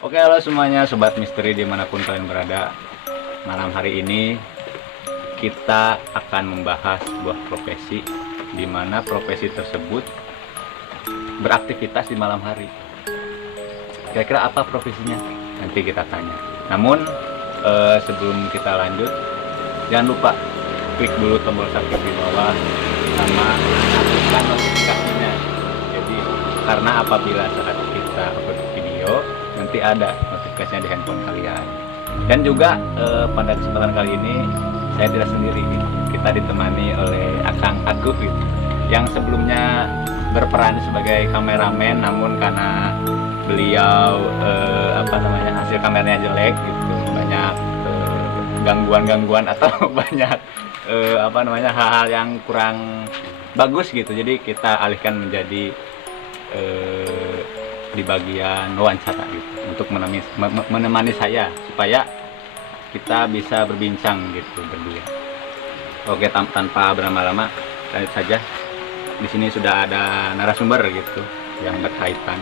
Oke, halo semuanya, Sobat Misteri dimanapun kalian berada. Malam hari ini kita akan membahas sebuah profesi, di mana profesi tersebut beraktivitas di malam hari. Kira-kira apa profesinya? Nanti kita tanya. Namun sebelum kita lanjut, jangan lupa klik dulu tombol subscribe di bawah sama aktifkan notifikasinya. Jadi karena apabila saat kita upload video, nanti ada notifikasinya di handphone kalian. Dan juga pada kesempatan kali ini saya tidak sendiri, kita ditemani oleh Akang Agus gitu, yang sebelumnya berperan sebagai kameramen, namun karena beliau hasil kameranya jelek gitu, banyak gangguan-gangguan atau banyak hal-hal yang kurang bagus gitu, jadi kita alihkan menjadi di bagian wawancara gitu, untuk menemani saya supaya kita bisa berbincang gitu berdua. Oke, tanpa berlama-lama lanjut saja. Di sini sudah ada narasumber gitu yang berkaitan,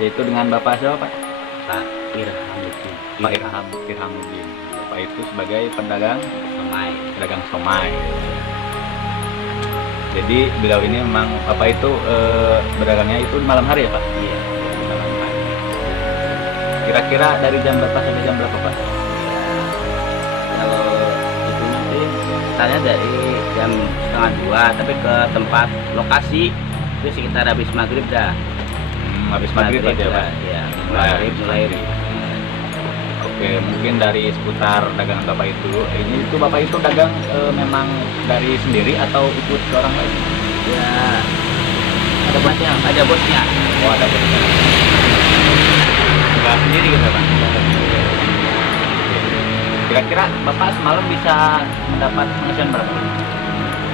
yaitu dengan Bapak siapa, Pak? Pak Irhamuddin. Pak Irhamuddin. Bapak itu sebagai pedagang somai. Jadi beliau ini memang Bapak itu berdagangnya itu di malam hari ya, Pak? Iya, Di malam hari. Kira-kira dari jam berapa sampai jam berapa, Pak? kalau itu nanti startnya dari jam 1:30, tapi ke tempat lokasi itu sekitar habis maghrib dah. Habis maghrib aja, Pak? Iya, Mulai mulai. Oke, mungkin dari seputar dagangan Bapak itu dulu. Ini itu Bapak itu dagang memang dari sendiri atau ikut ke orang lain? Ya, ada bosnya. Oh, ada bosnya. Enggak sendiri gitu, Pak? Kira-kira Bapak semalam bisa mendapat penghasilan berapa?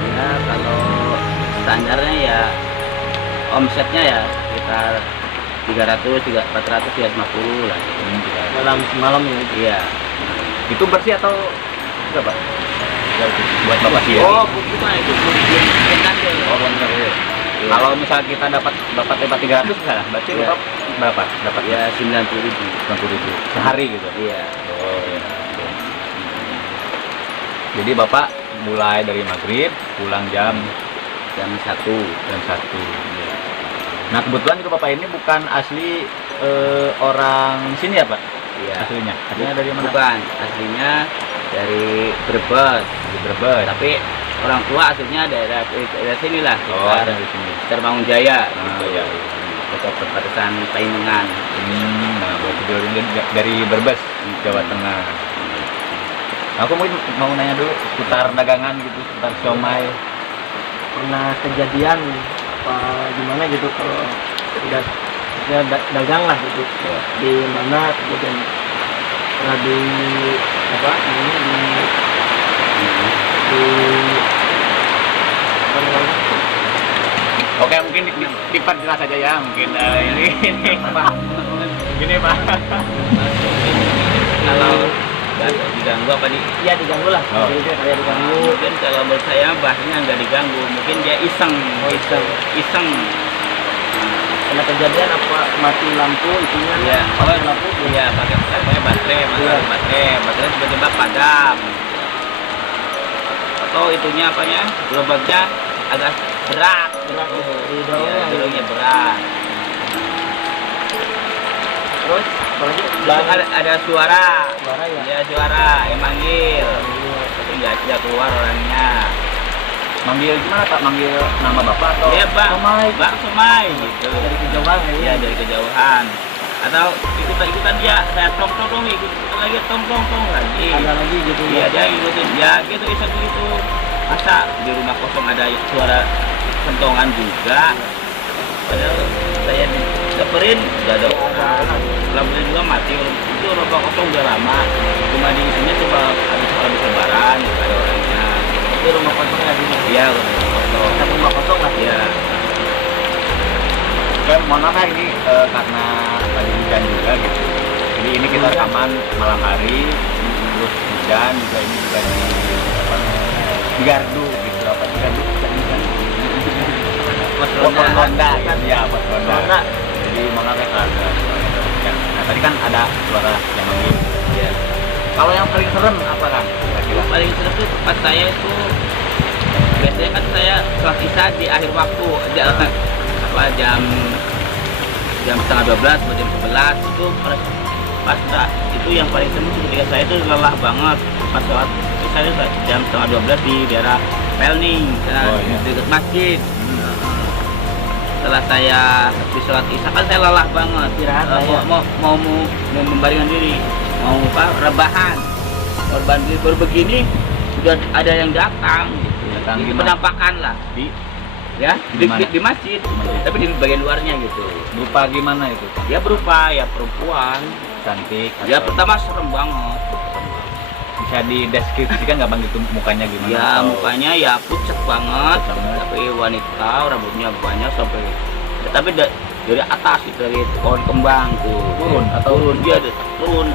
Ya, kalau standarnya ya omsetnya ya sekitar 300, 400, 350 lah. Dalam semalam ya. Iya. Itu bersih atau enggak, Pak? Buat Bapak sendiri? Oh, bukan itu belum hasil. Oh, benar. Iya. Kalau misalnya kita dapat 300 misalnya, berarti Iya. Bapak berapa? Dapat Ya 90.000. 90.000 sehari gitu. Iya. Oh, iya. Jadi Bapak mulai dari maghrib, pulang jam 1. jam 1. Nah, kebetulan juga Bapak ini bukan asli orang sini ya, Pak? Iya. Aslinya dari mana? Bukan, aslinya dari Brebes. Di Brebes. Tapi orang tua aslinya daerah sini lah. Oh, ada di sini. Sekitar Mangunjaya. Oh, iya. Dekat perbatasan Painengan. Nah, berarti beliau ini dari Brebes, Jawa Tengah. Aku mau nanya dulu seputar dagangan gitu, seputar siomay. Pernah kejadian apa gimana gitu kalau udah dagang lah gitu, di mana kemudian pernah di apa namanya di apa namanya, Oke, mungkin diperjelas saja ya, mungkin ini Pak. Gini, Pak. Kalau diganggu apa nih? ya diganggu lah. Oh. Jadi dia kayak diganggu. Mungkin kalau menurut saya bahasanya nggak diganggu, mungkin dia iseng. Iseng. Pernah kejadian apa mati lampu itunya, Iya. pakai lampu Iya, pakai baterai, Iya. baterai tiba-tiba padam. Atau itunya apanya? Gerobaknya agak berat. berat gitu di Iya, dorongnya. dorongnya berat. Terus apalagi Belakang ada suara. suara ya. Ya suara yang manggil. Tapi nggak keluar orangnya. Manggil gimana, Pak? Manggil nama Bapak atau Iya, Bang. Somai? Bang Somai gitu. Dari kejauhan Iya, ya. dari kejauhan. Atau ikutan dia, saya tong ikut lagi tong lagi. Ada lagi gitu Iya, ya. dia ngikutin. Ya gitu iseng gitu. Masa di rumah kosong ada suara sentongan juga. Padahal saya diseperin udah ada orang. Lampunya juga mati. Itu rumah kosong udah lama. Cuma di sini coba habis lebaran ada orangnya. Di rumah kosong lagi. Iya, rumah kosong. Satu rumah kosong lah. Iya. Kan mohon maaf ya, ini karena lagi hujan juga gitu. Jadi ini kita rekaman malam hari, terus hujan juga, ini juga di gardu gitu, apa di gardu? Pos Ronda, ronda. gitu ya, pos ronda. Ronda. Jadi mohon maaf ya, karena Nah, tadi kan ada suara yang manggil. Ya. Kalau yang paling serem apa kan? Kira-kira. Paling seru tuh tempat saya itu biasanya kan saya sholat isya di akhir waktu jam setengah 12 atau jam 11 itu pas itu yang paling seru ketika saya itu lelah banget pas sholat isya itu jam setengah 12 di daerah Pelning dekat masjid. Setelah saya habis sholat isya kan saya lelah banget, mau membaringkan diri, mau rebahan diri, baru begini sudah ada yang datang gitu. Datang Itu gimana? penampakan lah Di di masjid, tapi di bagian luarnya gitu. berupa gimana itu? Dia berupa ya perempuan, Cantik. dia atau pertama serem banget. bisa dideskripsikan nggak bang itu mukanya gimana? Ya Atau- mukanya ya pucat banget, Pucat banget. tapi wanita, rambutnya banyak sampai, tapi dari atas itu dari pohon kembang tuh Turun atau- turun dia turun,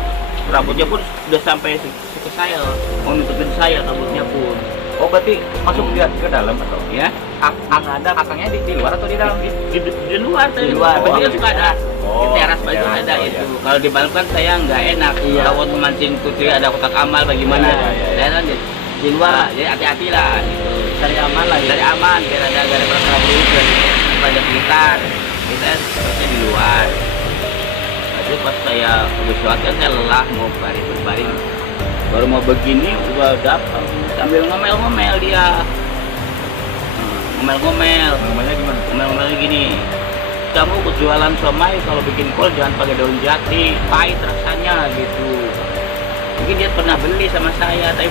rambutnya pun sudah sampai ke saya, mau nutupin saya rambutnya pun. Oh berarti masuk dia ke dalam atau? Ya Ada akangnya di luar atau di dalam? di luar tadi. Di luar. Tapi kan suka ada Oh, di teras baju teras, ada oh, itu. iya. Kalau di malam kan saya nggak enak. Iya. Kalau memancing putri ada kotak amal bagaimana? Iya, iya, iya. Saya kan di luar, jadi hati-hati lah. Gitu. Cari aman lah ya. Cari aman biar ada gak ada masalah buruk dari pada sekitar. Kita seharusnya di luar. Tapi pas saya habis sholat kan saya lelah mau berbaring. Baru mau begini udah datang sambil ngomel-ngomel dia. Ngomel-ngomel. Namanya gimana? Ngomel-ngomel gini, kamu jualan somai kalau bikin kol jangan pakai daun jati, pahit rasanya gitu. Mungkin dia pernah beli sama saya, tapi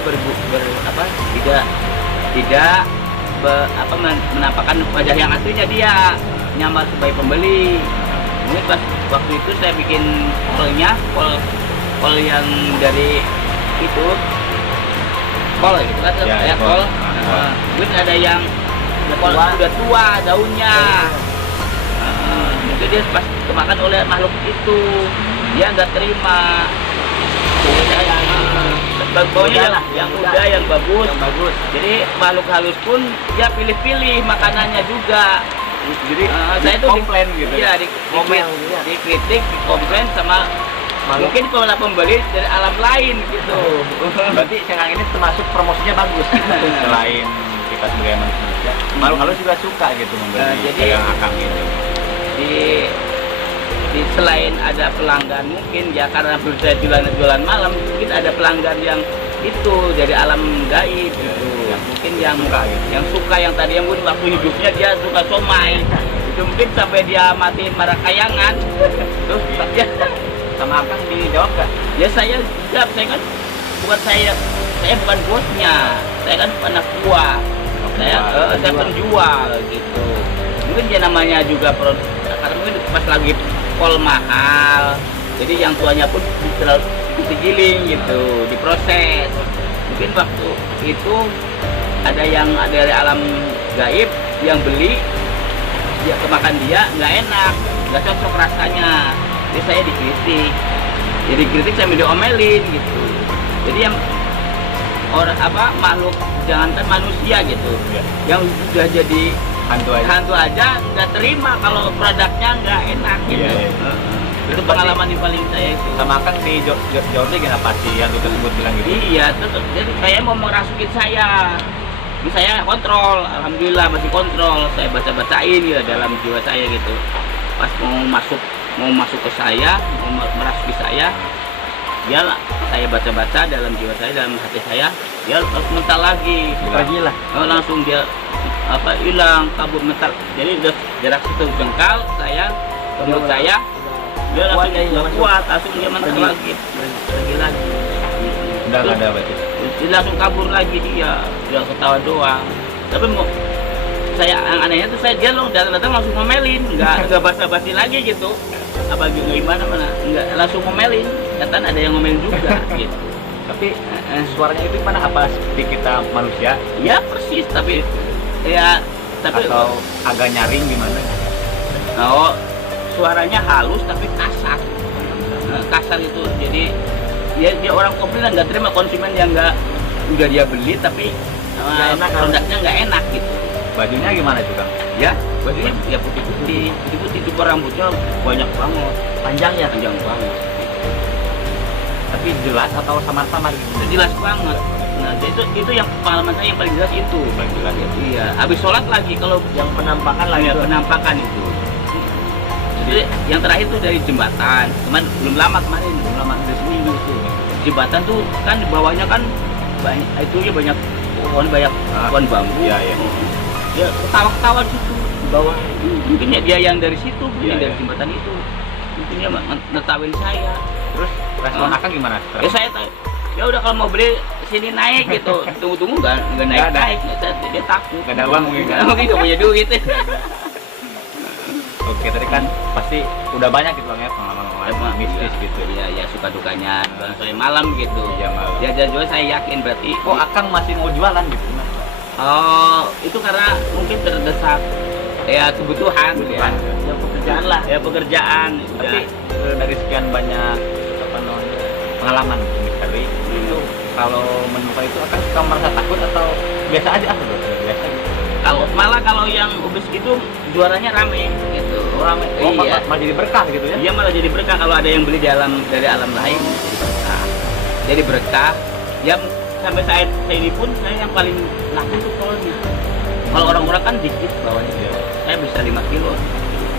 tidak menampakkan wajah yang aslinya dia, nyamar sebagai pembeli. Mungkin pas waktu itu saya bikin kol yang dari itu kol gitu kan, Ya, kayak kol. kol. Mungkin ada yang kol udah tua daunnya. Mungkin dia pas kemakan oleh makhluk itu, dia nggak terima. Baunya yang muda, yang bagus. Jadi makhluk halus pun dia pilih-pilih makanannya juga. Jadi Saya tuh komplain gitu. Iya, dikritik, dikomplain sama mungkin kalau pembeli dari alam lain gitu. Berarti sekarang ini termasuk promosinya bagus. Selain kita sebagai manusia, makhluk halus juga suka gitu membeli jadi- yang akang ini. di selain ada pelanggan mungkin ya karena saya jualan malam, mungkin ada pelanggan yang itu dari alam gaib gitu. Yang mungkin yang Suka, gitu. yang suka yang tadi yang mungkin waktu hidupnya dia suka somai. Itu mungkin sampai dia mati marah kayangan. Terus ya, Sama akang dijawab gak? ya saya jawab, saya bukan bosnya, saya kan anak buah. Saya penjual gitu. Mungkin dia namanya juga karena mungkin pas lagi kol mahal, jadi yang tuanya pun terlalu digiling gitu, diproses. Mungkin waktu itu ada dari alam gaib yang beli, dia kemakan dia nggak enak, nggak cocok rasanya. Jadi saya dikritik, sambil diomelin gitu. Jadi yang makhluk jangankan manusia gitu, yang sudah jadi hantu aja nggak terima kalau produknya nggak enak gitu. Iya. Itu pengalaman yang paling saya itu. Sama akang di jawabnya kenapa sih yang tersebut bilang gitu? Iya, tetap. Jadi saya mau merasukin saya. Ini saya kontrol, alhamdulillah masih kontrol. Saya baca-bacain ya dalam jiwa saya gitu. Pas mau masuk ke saya, mau merasuki saya, dia saya baca-baca dalam jiwa saya, dalam hati saya, dia langsung mental lagi. Gila. Langsung dia hilang, kabur mental. Jadi udah jarak situ jengkal saya, menurut saya dia langsung nggak kuat, langsung dia mental lagi, pergi lagi. Udah nggak ada berarti. Dia langsung kabur lagi dia ketawa doang. Tapi saya yang anehnya tuh dia datang langsung ngomelin, nggak basa-basi lagi gitu. Apa gimana nggak langsung ngomelin. Ternyata ada yang ngomelin juga gitu. Tapi suaranya itu mana apa seperti kita manusia Ya persis, tapi atau agak nyaring gimana? Oh, suaranya halus tapi kasar. Kasar itu. Jadi dia orang komplain nggak terima, konsumen yang udah dia beli tapi produknya nggak enak gitu. Bajunya gimana juga? Ya, bajunya ya putih-putih, cukur rambutnya banyak banget, Panjang ya. panjang banget. tapi jelas atau samar-samar gitu? Itu jelas banget. Nah, itu yang pengalaman saya yang paling jelas itu. Paling jelas ya. Iya, habis sholat lagi kalau Yang penampakan lah ya itu. penampakan itu. Jadi yang terakhir tuh dari jembatan, cuman belum lama kemarin, belum lama udah seminggu itu. Jembatan tuh kan di bawahnya kan banyak, itu ya banyak pohon, banyak pohon bambu. Iya, iya. Dia ketawa-ketawa di situ di bawah. Mungkin ya dia yang dari situ, mungkin Iya, yang dari iya. jembatan itu. Mungkin dia ngetawin saya. Terus respon Akang gimana? Ya saya ya udah kalau mau beli sini naik gitu. Tunggu-tunggu nggak Nggak ada. naik. Dia takut. Nggak ada uang mungkin, kan? Mungkin nggak punya duit. Oke, tadi kan pasti udah banyak gitu Bang ya pengalaman mistis gitu. Iya, ya suka dukanya soal malam gitu. Iya, malam. Jajan juga saya yakin berarti. Kok Akang masih mau jualan gitu? Mas? Oh, itu karena mungkin terdesak ya kebutuhan ya. Ya pekerjaan lah. Ya pekerjaan. Tapi Udah. dari sekian banyak apa namanya pengalaman misteri itu kalau menemukan itu akan suka merasa takut atau biasa aja bro? Biasa gitu. Kalau yang ubis gitu juaranya rame gitu. Rame. Oh, Iya. malah jadi berkah gitu ya? Dia malah jadi berkah kalau ada yang beli dari alam lain. Jadi berkah. Ya sampai saat ini pun saya yang paling laku tuh kolnya. Kalau orang-orang kan dikit bawahnya. Iya. Saya bisa 5 kilo.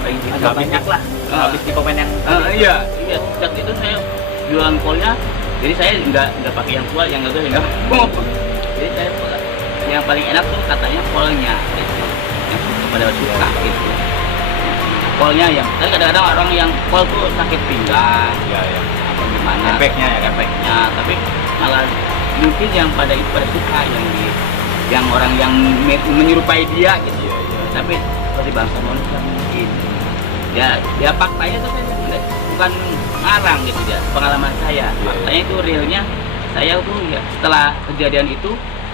Paling dikit. Agak banyak lah. Habis di komen yang Iya. Sejak itu saya jualan kolnya. Jadi saya nggak pakai yang tua, yang nggak nggak mau. Jadi saya yang paling enak tuh katanya kolnya. Gitu. Yang pada suka gitu. Kolnya yang, tapi kadang-kadang orang yang kol tuh sakit pinggang. ya ya Apa gimana? efeknya ya kan? Efeknya. Tapi malah mungkin yang pada suka yang orang yang menyerupai dia gitu. Iya, iya. Tapi seperti bangsa manusia mungkin ya faktanya itu bukan ngarang gitu ya, pengalaman saya. Faktanya itu realnya saya tuh ya setelah kejadian itu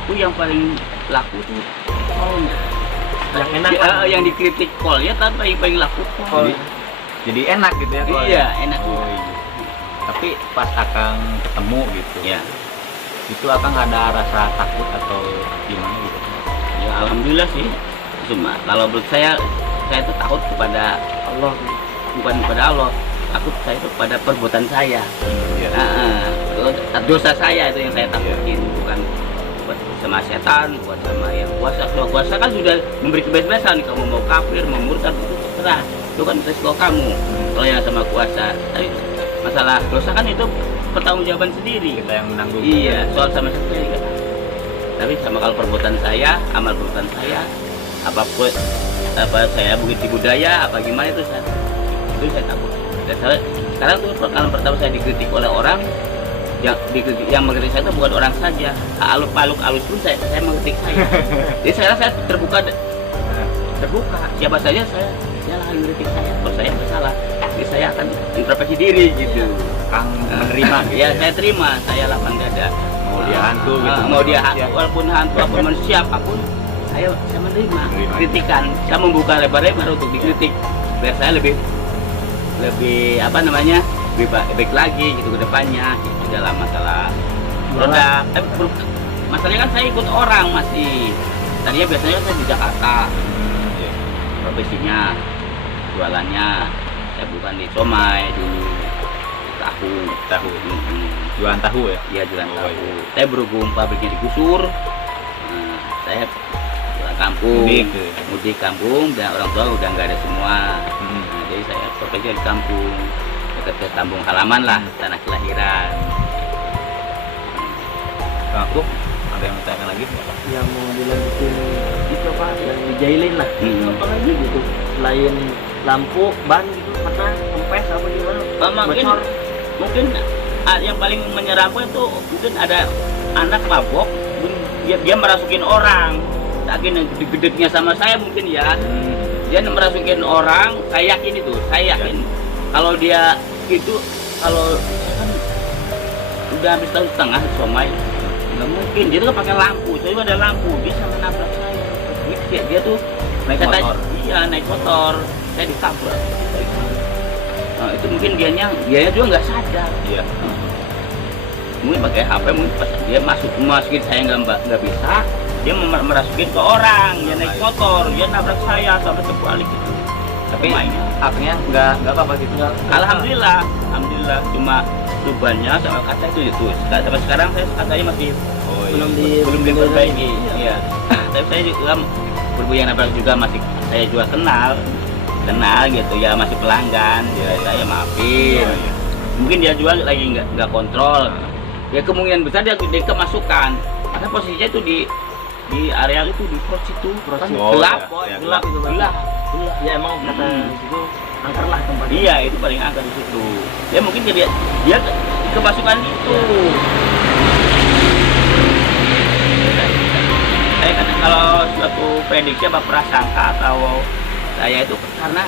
tuh yang paling laku tuh kolnya. Yang enak lah. Yang dikritik kolnya tapi yang paling laku kol. Jadi enak gitu ya kalau Iya, enak. Oh, iya. Tapi pas Akang ketemu gitu Ya, itu Akang ada rasa takut atau gimana gitu? ya alhamdulillah sih. Cuma kalau menurut saya tuh takut kepada Allah. bukan kepada Allah, takut saya itu pada perbuatan saya. Iya. Dosa saya itu yang saya takutin, bukan buat sama setan, buat sama yang kuasa. Kalau kuasa kan sudah memberi kebebasan, kamu mau kafir, mau murtad itu terserah, itu kan resiko kamu. Kalau yang sama kuasa, tapi masalah dosa kan itu pertanggungjawaban sendiri. Kita yang menanggung. Iya, soal sama saya juga. Tapi sama kalau perbuatan saya, amal perbuatan saya, apapun apa saya bukti budaya apa gimana itu saya takut. Dan sekarang tuh pengalaman pertama saya dikritik oleh orang yang mengkritik saya itu bukan orang saja, aluk alus pun saya mengkritik saya. Jadi saya terbuka siapa saja saya akan mengkritik saya kalau saya bersalah. Jadi saya akan introspeksi diri gitu. Kang menerima gitu. Ya saya terima, saya lapang dada. Mau dia hantu gitu. Mau dia hantu, manusia. walaupun hantu apapun manusia apapun, saya menerima kritikan. Saya membuka lebar-lebar untuk dikritik biar saya lebih apa namanya lebih baik lagi gitu ke depannya gitu dalam masalah produk. Masalahnya kan saya ikut orang masih. Tadinya biasanya saya di Jakarta profesinya jualannya, saya bukan di somai dulu, tahu. Jualan tahu ya? Iya, jualan Oh, tahu. iya. Saya berhubung pabriknya digusur, saya pulang kampung, mudik kampung, dan orang tua udah nggak ada semua. Nah, jadi saya bekerja di kampung, dekat ke kampung halaman lah, tanah kelahiran. Kang aku ada yang mau tanya lagi? Yang mau dilanjutin itu apa? Yang dijailin lah. Apa lagi gitu? Selain lampu, ban gitu, pernah kempes apa gimana? Mungkin yang paling menyeramkan itu mungkin ada anak mabok, dia merasukin orang, saking gede-gedenya sama saya mungkin ya. Dia merasukin orang, saya yakin kalau dia itu kalau kan udah habis tahun setengah somai, nggak mungkin dia tuh kan pakai lampu, jadi ada lampu dia sama nabrak saya. Dia tuh naik motor, saya ditabrak. Nah, itu mungkin dianya juga nggak sadar. Iya. Mungkin pakai HP, mungkin pas dia masukin saya nggak bisa, dia merasukin ke orang, dia naik motor, dia nabrak saya sampai terbalik gitu. Tapi pemainnya. haknya nggak apa-apa gitu. Alhamdulillah, alhamdulillah. Cuma tubannya sama kaca itu sampai sekarang saya kacanya masih Oh, belum diperbaiki. Iya. Tapi saya juga berbuyan apa juga masih saya juga kenal gitu ya, masih pelanggan. Ya saya maafin. Oh, iya. Mungkin dia jual lagi nggak kontrol. Ya kemungkinan besar dia kemasukan. Karena posisinya itu di area itu di pros itu kan Oh, gelap, iya, boy. iya, gelap itu, Bang. gelap. Ya emang kata di situ angker lah tempatnya. Iya, itu paling angker di situ. Ya mungkin dia kemasukan itu. Saya kan kalau suatu prediksi apa prasangka atau saya itu karena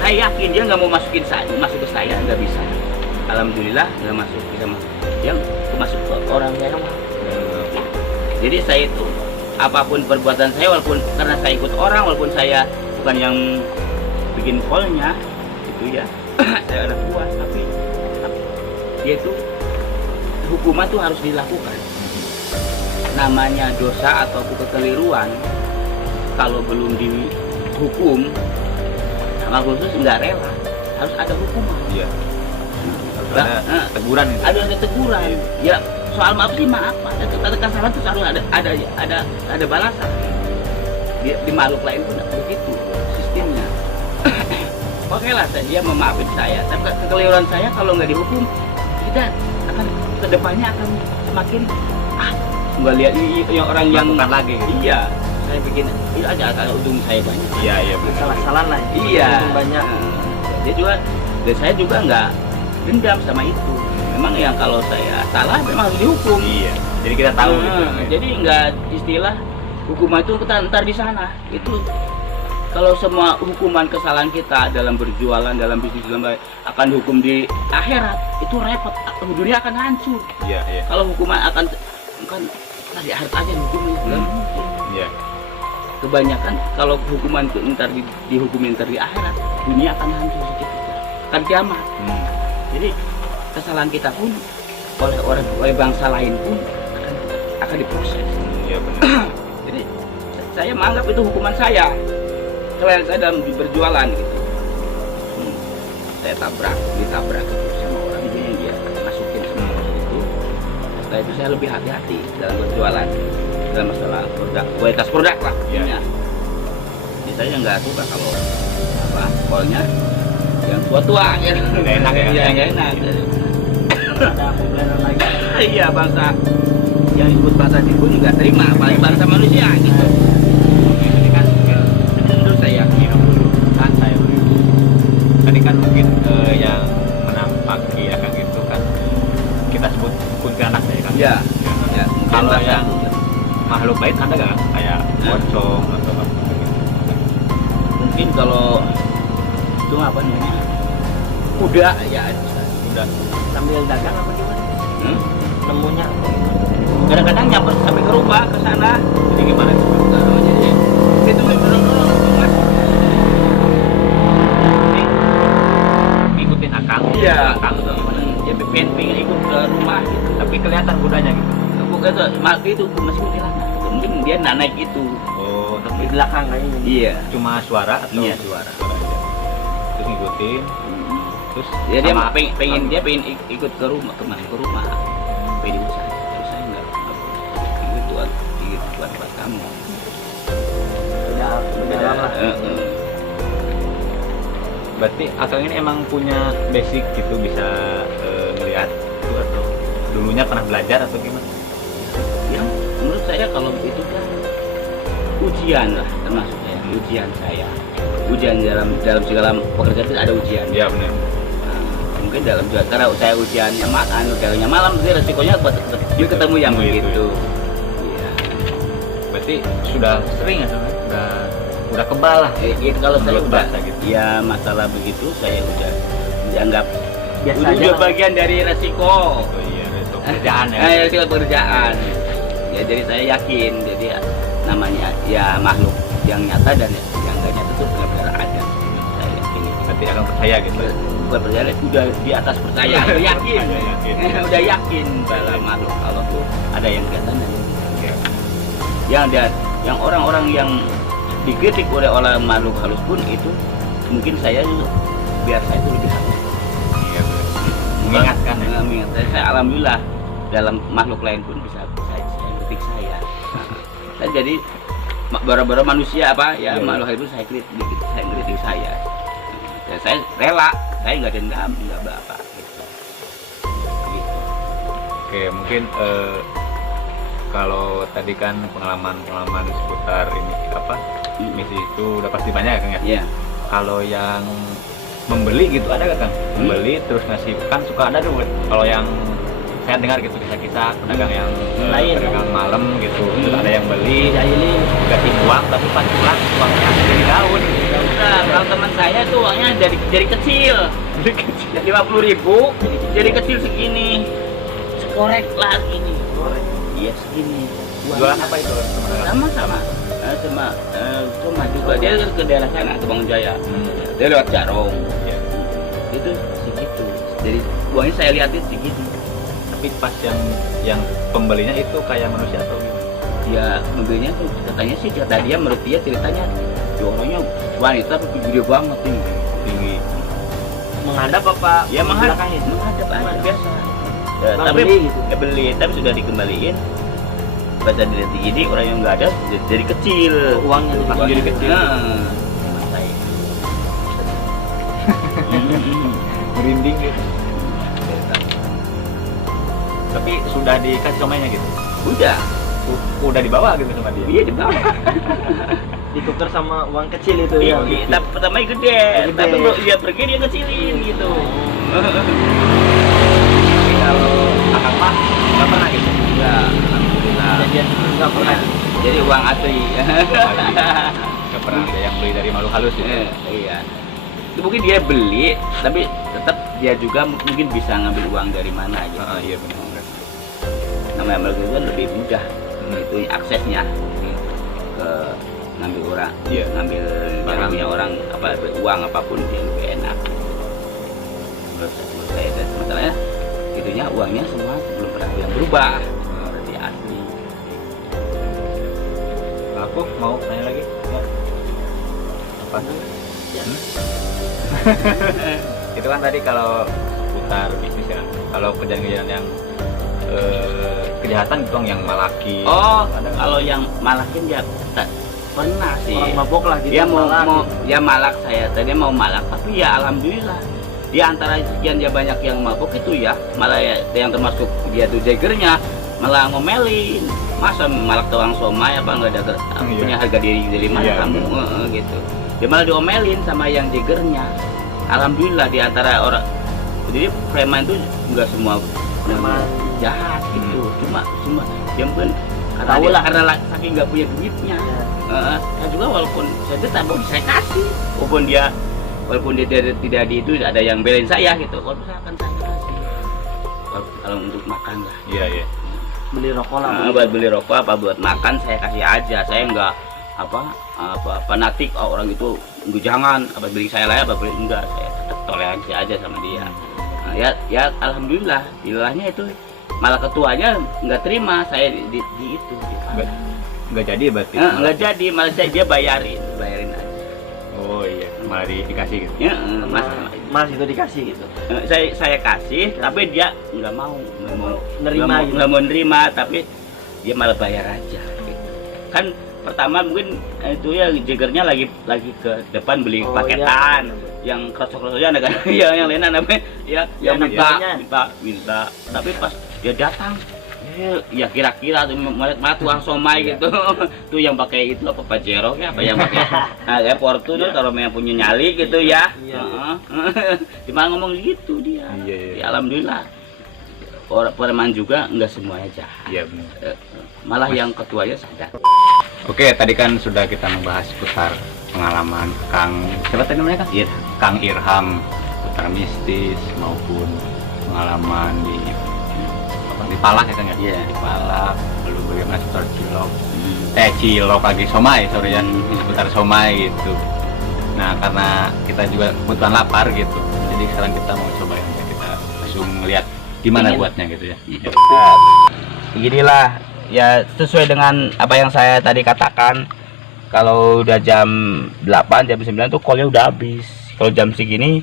saya yakin dia nggak mau masuk ke saya nggak bisa. Alhamdulillah nggak masuk, bisa masuk. Yang masuk ke orang saya mah. Jadi saya itu apapun perbuatan saya, walaupun karena saya ikut orang, walaupun saya bukan yang bikin polnya itu ya, saya ada puas, tapi dia itu hukuman tuh harus dilakukan. Namanya dosa atau kekeliruan kalau belum dihukum sama khusus nggak rela, harus ada hukuman. Iya. Ada teguran itu. Ada teguran. Ya soal maaf sih maaf, ada kesalahan terus harus ada balasan. Di makhluk lain pun begitu sistemnya. Oke lah, dia memaafin saya, tapi kekeliruan saya kalau nggak dihukum, kita akan kedepannya akan semakin nggak lihat yang orang yang Lakukan lagi gitu. Iya, saya bikin itu aja kalau untung saya banyak. Iya benar. Salah-salah lah. Iya, Untung banyak. Dia juga, dan saya juga nggak dendam sama itu. Memang yang kalau saya salah memang harus dihukum. Iya. Jadi kita tahu gitu. Jadi nggak istilah hukuman itu kita ntar di sana. Itu kalau semua hukuman kesalahan kita dalam berjualan, dalam bisnis, akan dihukum di akhirat, itu repot. Dunia akan hancur. Iya. Kalau hukuman akan di akhirat aja hukumnya. Iya. Kebanyakan kalau hukuman itu ntar dihukumin ntar di akhirat, dunia akan hancur seketika. Akan kiamat. Jadi kesalahan kita pun oleh bangsa lain pun akan diproses. Iya benar. Jadi saya menganggap itu hukuman saya. Selain saya dalam berjualan gitu. Saya ditabrak sama orang ini, dia masukin semua itu. Setelah itu saya lebih hati-hati dalam berjualan, dalam masalah kualitas produk lah. Iya. Jadi saya nggak suka kalau polnya yang tua-tua ya. Nggak enak ya? Iya, nggak enak. Ada komplainan lagi. Iya, bangsa yang ikut bangsa tipu juga terima, apalagi bangsa manusia gitu. Ini kan Menurut saya minum dulu, santai dulu. Tadi kan mungkin yang menampaki ya kan gitu kan kita sebut kuntilanak ya kan. Iya. Ya, Kalau bangsa- yang makhluk lain ada nggak kayak pocong atau apa gitu? mungkin kalau itu apa namanya? Kuda ya Udah. Sambil dagang apa gimana? Nemunya apa gimana? Kadang-kadang nyamper sampai ke rumah ke sana. Jadi gimana tuh? Jadi itu dorong mas. Ngikutin akang. Iya. Akang atau gimana? Dia pengen ikut ke rumah gitu. Tapi kelihatan kudanya gitu. Bukan itu masih kuntilanak. Mungkin dia nggak naik itu. Oh, Di tapi belakang kayaknya. Iya. cuma suara atau Iya, suara. aja. Terus ngikutin, terus Ya dia sama- pengen ikut ke rumah ke rumah. Pengen ikut saya. Terus saya nggak itu buat kamu. Udah dalam lah. Berarti akang ini emang punya basic gitu bisa melihat itu atau dulunya pernah belajar atau gimana? Yang menurut saya kalau itu kan ujian lah termasuk ujian saya. Ujian dalam segala pekerjaan itu ada ujian. Iya benar. Nah, mungkin dalam juga karena saya ujiannya ujiannya malam, jadi resikonya dia ketemu yang Begitu, begitu. Iya. Berarti sudah sering ya sebenarnya? Udah kebal lah. Ya, kalau saya Menurut udah bahasa gitu. ya masalah begitu saya udah dianggap Biasa udah aja juga lah. bagian dari resiko. Oh iya, resiko kerjaan ya. Resiko pekerjaan. Ya jadi saya yakin jadi namanya ya makhluk yang nyata dan yang nggak nyata itu benar-benar ada. Saya yakin itu. Berarti akan percaya gitu. Bukan percaya, udah di atas percaya, udah yakin. Udah yakin. Udah yakin bahwa makhluk Allah tuh ada yang kelihatan dan yang Iya. yang ada yang orang-orang yang dikritik oleh makhluk halus pun itu mungkin saya biar saya itu lebih halus. Iya, benar. Mengingatkan ya. Mengingatkan saya alhamdulillah dalam makhluk lain pun bisa saya kritik saya. Saya jadi bara-bara manusia apa ya Iya. makhluk itu saya kritik saya. Ya, saya rela, saya nggak dendam, nggak apa-apa gitu. Gitu. Oke, mungkin kalau tadi kan pengalaman seputar ini apa misi itu udah pasti banyak ya Kang ya. Iya. Kalau yang membeli gitu ada gak Kang? Membeli terus ngasih kan suka ada tuh kalau yang saya dengar gitu kisah-kisah pedagang yang Lain. pedagang malam gitu terus ada yang beli Jailin. kasih uang tapi pas pulang uangnya jadi daun. Nah, kalau teman saya tuh uangnya dari kecil, dari 50.000 jadi kecil segini, sekorek lah gini. Iya segini. Jualan apa itu teman-teman? Sama juga dia ke daerah sana ke Bangun Jaya. Dia lewat Jarong. Iya. Itu segitu. Jadi uangnya saya lihatin segitu. Tapi pas yang pembelinya itu kayak manusia atau gimana? Dia mobilnya tuh katanya sih kata dia menurut dia ceritanya dia orangnya wanita tapi gede banget tinggi. Menghadap apa? Ya menghadap Belakangin? aja biasa. Ya, Bang, tapi beli gitu. ya beli tapi sudah dikembaliin. Pada dilihat gini orang yang nggak ada jadi kecil. Uangnya Langsung jadi kecil. Nah, emang saya. Merinding gitu. Tapi sudah dikasih somainya gitu. Udah dibawa gitu sama dia. Iya di bawah. Ditukar sama uang kecil itu Iya, ya. tapi pertamanya gede, Gede. tapi bro, dia pergi dia kecilin gitu. Tapi kalau akang mah nggak pernah gitu. Ya, alhamdulillah. Kejadian nggak pernah. Jadi uang asli. Nggak pernah ada yang beli dari makhluk halus gitu. Iya. Itu mungkin dia beli, tapi tetap dia juga mungkin bisa ngambil uang dari mana gitu. Iya benar. Namanya makhluk itu kan lebih mudah, itu aksesnya ke ngambil orang, Iya. ngambil barangnya orang apa uang apapun dia lebih enak. Menurut saya dan masalahnya itunya uangnya semua belum pernah ada yang berubah, berarti asli. Aku mau tanya lagi. Apa? Ya. Itu kan tadi kalau putar bisnis ya. Kalau kejadian yang kejahatan gitu yang malaki. Oh, ada nggak? kalau yang malakin ya tak pernah sih. Orang mabok lah gitu. Dia mau malah. ya malak saya, tadi mau malak, tapi ya alhamdulillah di antara sekian dia banyak yang mabuk itu ya malah ya yang termasuk dia tuh jagernya malah ngomelin, masa malak tukang somai apa nggak ada Iya. punya harga diri dari mana Iya, kamu gitu. Dia malah diomelin sama yang jagernya. Alhamdulillah di antara orang, jadi preman itu nggak semua Preman. jahat gitu, cuma dia pun Tahu lah. karena saking nggak punya duitnya. Ya. Saya juga walaupun saya tetap saya kasih, walaupun dia tidak di itu ada yang belain saya gitu, kalau misalkan saya kasih kalau untuk makan lah. Iya. Beli rokok lah. Buat beli rokok apa buat makan saya kasih aja, saya nggak apa fanatik orang itu nggak jangan apa beli saya lah apa beli enggak, saya tetap toleransi aja sama dia. Nah, ya alhamdulillah ilahnya itu malah ketuanya nggak terima saya di itu Nggak jadi berarti. nggak jadi malah dia bayarin aja. Oh iya, malah dikasih gitu. Ya, Mas itu dikasih gitu. saya kasih tapi dia nggak mau Nerima gitu. nggak mau nerima tapi dia malah bayar aja gitu. Kan pertama mungkin itu ya jagernya lagi ke depan beli Oh, paketan iya. yang krosok-krosoknya ada kan yang lain namanya ya yang Enak minta tapi pas dia datang ya kira-kira tuh malah tukang somai gitu tuh yang pakai itu apa Pajero ya apa yang pakai Fortuner kalau yang punya nyali gitu ya. Iya. Dia malah ngomong gitu dia. Iya. Ya, alhamdulillah orang preman juga nggak semuanya jahat. Iya benar. Malah yang ketuanya sadar. Oke, tadi kan sudah kita membahas seputar pengalaman Kang, siapa tadi namanya Kang? Kang Irham, seputar mistis maupun pengalaman di Palak ya Kang ya? Iya. Di Palak, lalu bagaimana seputar Cilok lagi somai, sorry ya, seputar somai gitu. Nah, karena kita juga kebutuhan lapar gitu, jadi sekarang kita mau coba ya, kita langsung lihat gimana buatnya gitu ya. Beginilah ya sesuai dengan apa yang saya tadi katakan. kalau udah jam 8 jam 9 tuh kolnya udah habis. Kalau jam segini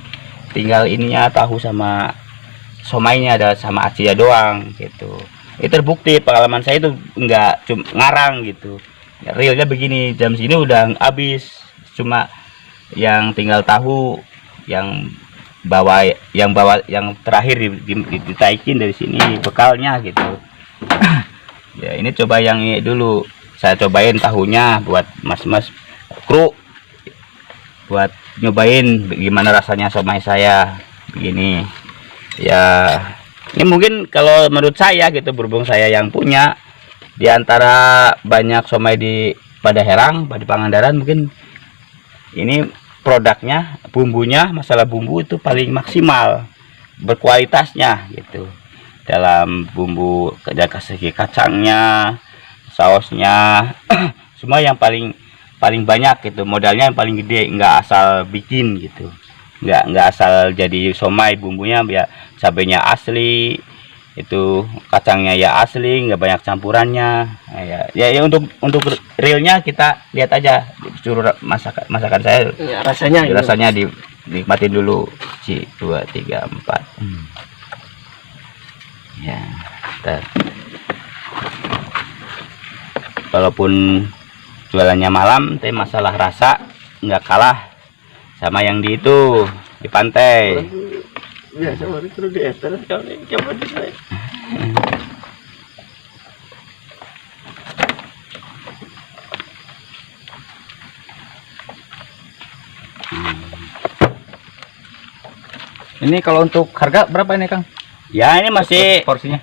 tinggal ininya tahu sama somainya ada sama acinya doang gitu. Itu terbukti pengalaman saya itu nggak cuma ngarang gitu. Realnya begini, jam segini udah habis, cuma yang tinggal tahu yang yang terakhir ditaikin dari sini bekalnya gitu. Ya ini coba yang ini dulu, saya cobain tahunya buat mas-mas kru, buat nyobain gimana rasanya somai saya begini. Ya ini mungkin kalau menurut saya gitu, berhubung saya yang punya, diantara banyak somai di pada Herang, pada Pangandaran, mungkin ini produknya, bumbunya, masalah bumbu itu paling maksimal berkualitasnya gitu. Dalam bumbu, dari segi kacangnya, sausnya, semua yang paling banyak gitu, modalnya yang paling gede, nggak asal bikin gitu, nggak asal jadi somai. Bumbunya ya cabenya asli, itu kacangnya ya asli, nggak banyak campurannya. Ya untuk realnya kita lihat aja, suruh masakan saya Ya, rasanya gitu. rasanya dinikmatin dulu. 1, 2, 3, 4. Ya, ntar. Walaupun jualannya malam, tapi masalah rasa nggak kalah sama yang di itu, di pantai. Biasa baru terus di eter kali coba di saya. Ini kalau untuk harga berapa ini Kang? Ya ini masih, Porsinya?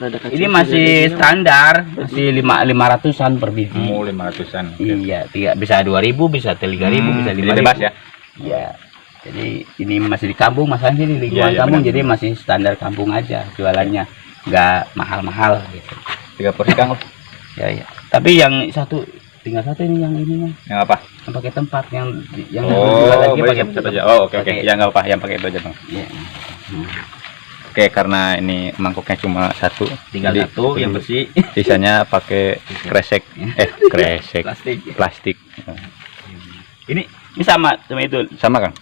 Rada kecil ini sih masih jadinya. standar, masih 500-an per biji. Mau 500-an. Iya, bisa 2.000, bisa 3.000, bisa 5.000. Bebas ya? Iya. Jadi ini masih di kampung, masalahnya di lingkungan Iya, kampung, benar. jadi masih standar kampung aja jualannya, nggak mahal-mahal gitu. 3 porsi Kang. Ya, ya. Tapi yang tinggal satu ini yang ininya, Yang apa? yang pakai tempat, yang jual Oh, lagi baik, pakai satu aja. Oh, oke oke. pakai- Ya nggak apa, yang pakai itu aja Bang. Iya. Oke, karena ini mangkoknya cuma satu, Tinggal jadi satu yang bersih. sisanya pakai kresek, kresek Plastik. plastik. Ini sama itu. Sama Kang.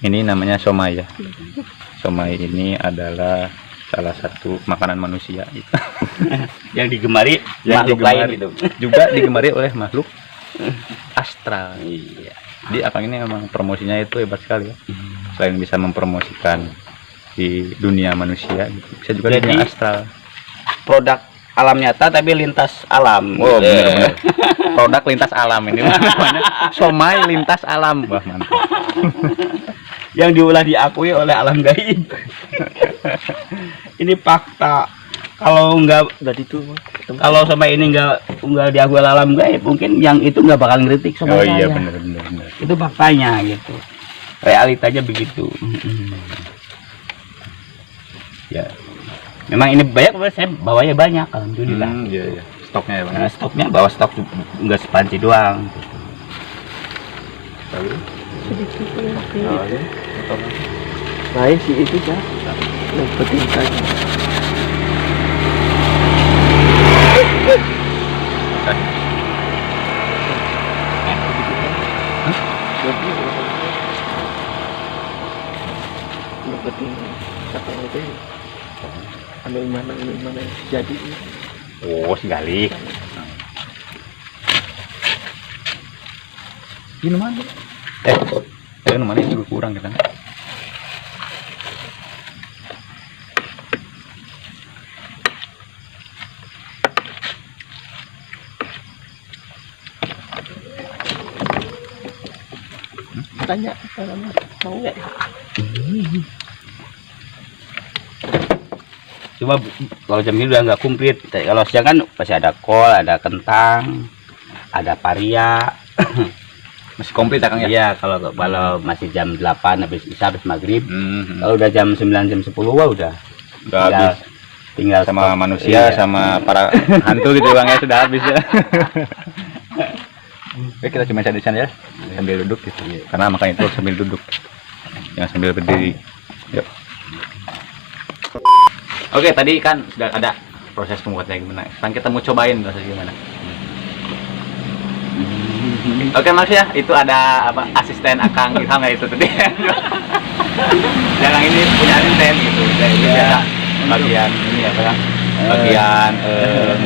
Ini namanya somai ya. Somai ini adalah salah satu makanan manusia gitu. Yang digemari Yang makhluk digemari. lain gitu. Juga digemari oleh makhluk astral. Iya. Jadi Akang ini memang promosinya itu hebat sekali ya. Selain bisa mempromosikan di dunia manusia, gitu, bisa juga di Jadi, dunia astral. Produk alam nyata tapi lintas alam. Oh, gitu. benar-benar. Produk lintas alam ini namanya somai lintas alam. Wah, mantap. Yang diolah diakui oleh alam gaib. Ini fakta. Kalau Udah itu mah. kalau sama ini nggak diakui oleh alam gaib, mungkin yang itu nggak bakal ngeritik sama Oh saya. iya, benar. Itu faktanya gitu. Realitanya begitu. Ya. Memang ini banyak, saya bawanya banyak, alhamdulillah. Iya. Stoknya ya Bang. Nah, stoknya bawa stok nggak sepanci doang. Sedikit ya. Lain sih itu ya. Yang penting saja. Yang penting kata itu anu mana jadi Oh, segalik. Ini mana? Minuman ini juga kurang kan? tanya mau nggak. Cuma kalau jam ini udah nggak komplit. Kalau siang kan masih ada kol, ada kentang, ada paria. Masih komplit ya Kang ya? Iya, kalau masih jam 8 habis isya, habis maghrib. Hmm. Kalau udah jam 9 jam 10 wah udah Udah habis tinggal sama stok. manusia, Iya. sama para hantu gitu Bang ya, sudah habis ya. Oke, kita cuma cari di sana ya, sambil duduk gitu. Karena makan itu sambil duduk, jangan sambil berdiri. Yuk. Oke, tadi kan sudah ada proses pembuatannya gimana. Sekarang kita mau cobain rasanya gimana. Oke Mas ya, itu ada apa asisten Akang Ilham ya itu tadi. Yang ini punya asisten gitu. Jadi dia bagian ini apa ya? Bagian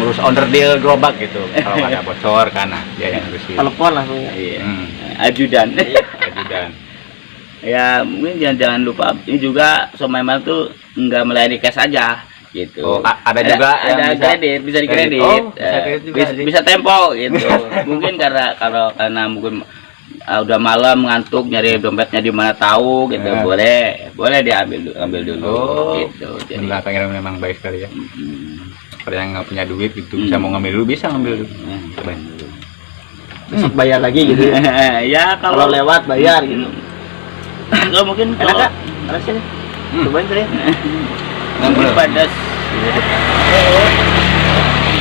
ngurus onderdil gerobak gitu. Kalau ada bocor kan nah, dia yang ngurusin. Telepon langsung ya. Iya. Hmm, Ajudan. ajudan. Ya mungkin jangan lupa ini juga Somaimal tuh nggak melayani cash aja gitu. Oh, ada juga yang ada bisa kredit, bisa dikredit. Oh, bisa kredit juga bisa, sih. bisa tempo gitu. Mungkin karena mungkin udah malam ngantuk nyari dompetnya di mana tahu gitu. Boleh dia ambil dulu Oh, gitu. Jadi Bunda Pangeran memang baik sekali ya. Kalau yang nggak punya duit gitu bisa mau ngambil dulu bisa ngambil dulu. Cobain. Besok bayar lagi gitu ya. ya Kalau lewat bayar gitu. Kalau mungkin Enak kalau nggak? Rasanya? Cobain saya. mungkin pada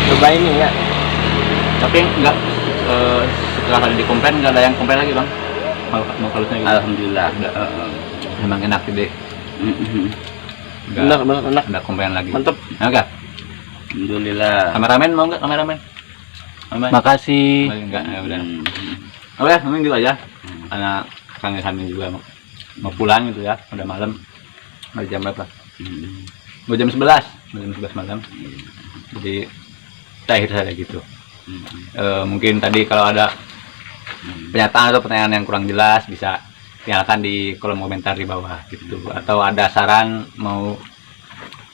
Cobain nih ya. Tapi nggak setelah kali dikomplain nggak ada yang komplain lagi bang. Mau kalusnya gitu. alhamdulillah. Memang enak gede. Benar, benar, enak. Ada komplain lagi. Mantep. Enggak? Alhamdulillah. Kameramen mau nggak kameramen? Makasih. Enggak, ya udah. Oke, mungkin gitu aja. Karena Kang Ilham juga mau pulang gitu ya, udah malam. Udah jam berapa? Udah jam 11. Jam 11 malam. Jadi terakhir saya gitu. Mungkin tadi kalau ada pernyataan atau pertanyaan yang kurang jelas bisa tinggalkan di kolom komentar di bawah gitu. Atau ada saran mau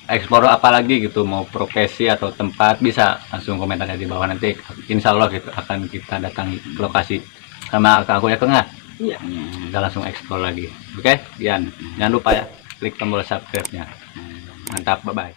eksplor apa lagi gitu, mau profesi atau tempat bisa langsung komentarnya di bawah, nanti insya Allah gitu akan kita datangi ke lokasi sama aku ya Kang. Iya. Kita langsung eksplor lagi. Oke, Dian, jangan lupa ya klik tombol subscribe-nya. Mantap, bye bye.